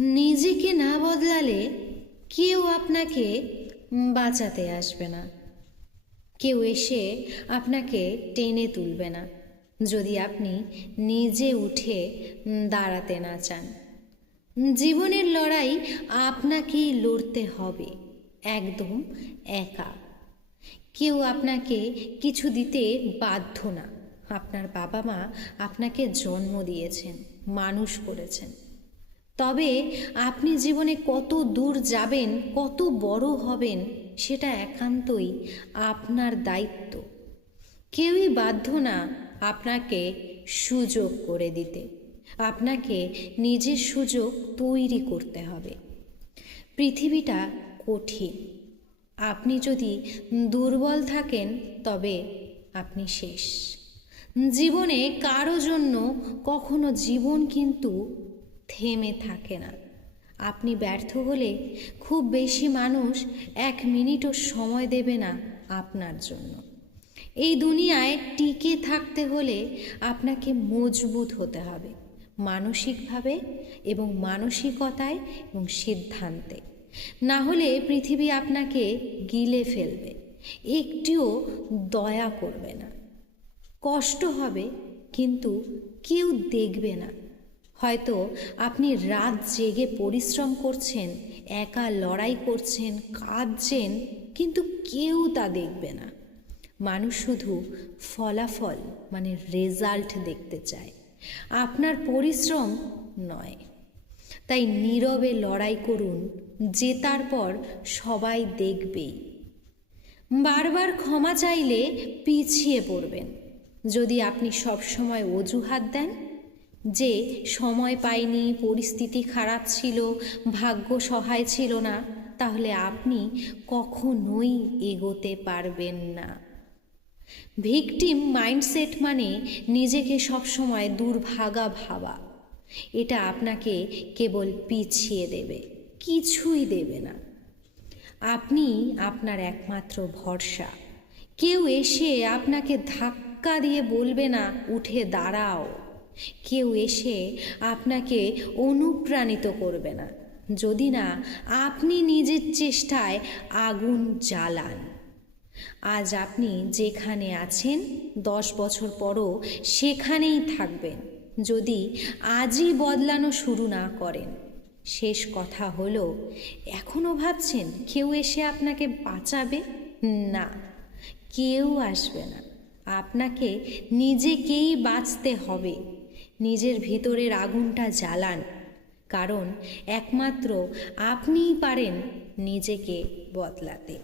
নিজেকে না বদলালে কেউ আপনাকে বাঁচাতে আসবে না, কেউ এসে আপনাকে টেনে তুলবে না যদি আপনি নিজে উঠে দাঁড়াতে না চান। জীবনের লড়াই আপনাকেই লড়তে হবে, একদম একা। কেউ আপনাকে কিছু দিতে বাধ্য না। আপনার বাবা মা আপনাকে জন্ম দিয়েছেন, মানুষ করেছেন। তবে আপনি জীবনে কত দূর যাবেন, কত বড় হবেন, সেটা একান্তই আপনার দায়িত্ব। কেউই বাধ্য না আপনাকে সুযোগ করে দিতে। আপনাকে নিজের সুযোগ তৈরি করতে হবে। পৃথিবীটা কঠিন। আপনি যদি দুর্বল থাকেন তবে আপনি শেষ। জীবনে কারো জন্য কখনো জীবন কিন্তু থেমে থাকে না। আপনি ব্যর্থ হলে খুব বেশি মানুষ 1 মিনিটও সময় দেবে না আপনার জন্য। এই দুনিয়ায় টিকে থাকতে হলে আপনাকে মজবুত হতে হবে, মানসিকভাবে এবং মানসিকতায় এবং সিদ্ধান্তে। না হলে পৃথিবী আপনাকে গিলে ফেলবে, একটিও দয়া করবে না। কষ্ট হবে, কিন্তু কেউ দেখবে না। হয়তো আপনি রাত জেগে পরিশ্রম করছেন, একা লড়াই করছেন, কাঁদছেন, কিন্তু কেউ তা দেখবে না। মানুষ শুধু ফলাফল মানে রেজাল্ট দেখতে চায়, আপনার পরিশ্রম নয়। তাই নীরবে লড়াই করুন, জেতার পর সবাই দেখবেই। বারবার ক্ষমা চাইলে পিছিয়ে পড়বেন। যদি আপনি সবসময় অজুহাত দেন যে সময় পাইনি, পরিস্থিতি খারাপ ছিল, ভাগ্য সহায় ছিল না, তাহলে আপনি কখনোই এগোতে পারবেন না। ভিকটিম মাইন্ডসেট মানে নিজেকে সবসময় দুর্ভাগা ভাবা। এটা আপনাকে কেবল পিছিয়ে দেবে, কিছুই দেবে না। আপনি আপনার একমাত্র ভরসা। কেউ এসে আপনাকে ধাক্কা দিয়ে বলবে না উঠে দাঁড়াও। কেউ এসে আপনাকে অনুপ্রাণিত করবে না যদি না আপনি নিজের চেষ্টায় আগুন জ্বালান। আজ আপনি যেখানে আছেন 10 বছর পরও সেখানেই থাকবেন যদি আজই বদলানো শুরু না করেন। শেষ কথা হলো, এখনও ভাবছেন কেউ এসে আপনাকে বাঁচাবে? না, কেউ আসবে না। আপনাকে নিজেকেই বাঁচতে হবে। নিজের ভিতরের আগুনটা জ্বালান, কারণ একমাত্র আপনিই পারেন নিজেকে বদলাতে।